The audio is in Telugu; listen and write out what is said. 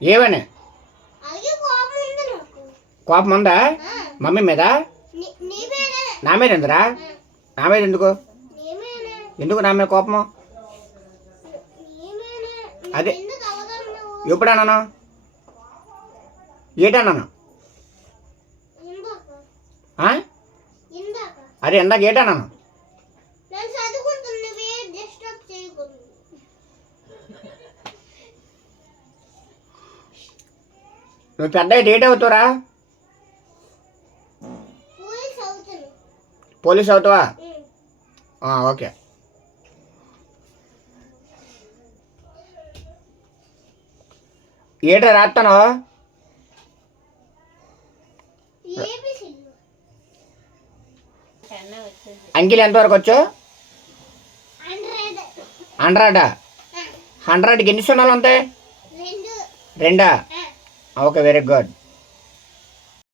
ఏమని కోపం ఉందా మమ్మీ మీద? నా మీద ఎందురా? నా మీద ఎందుకు ఎందుకు నా మీద కోపము? అదే ఎప్పుడన్నాను? ఏటన్నాను? అదే ఇందాక ఏటన్నాను? నువ్వు పెద్ద డేట్ అవుతావురా? పోలీస్ అవుతావా? ఓకే. ఏటా రాస్తాను? అంకిల్ ఎంతవరకు వచ్చు? 100. 100కి ఎన్ని సున్నాలు ఉంటాయి? 2. Okay, very good.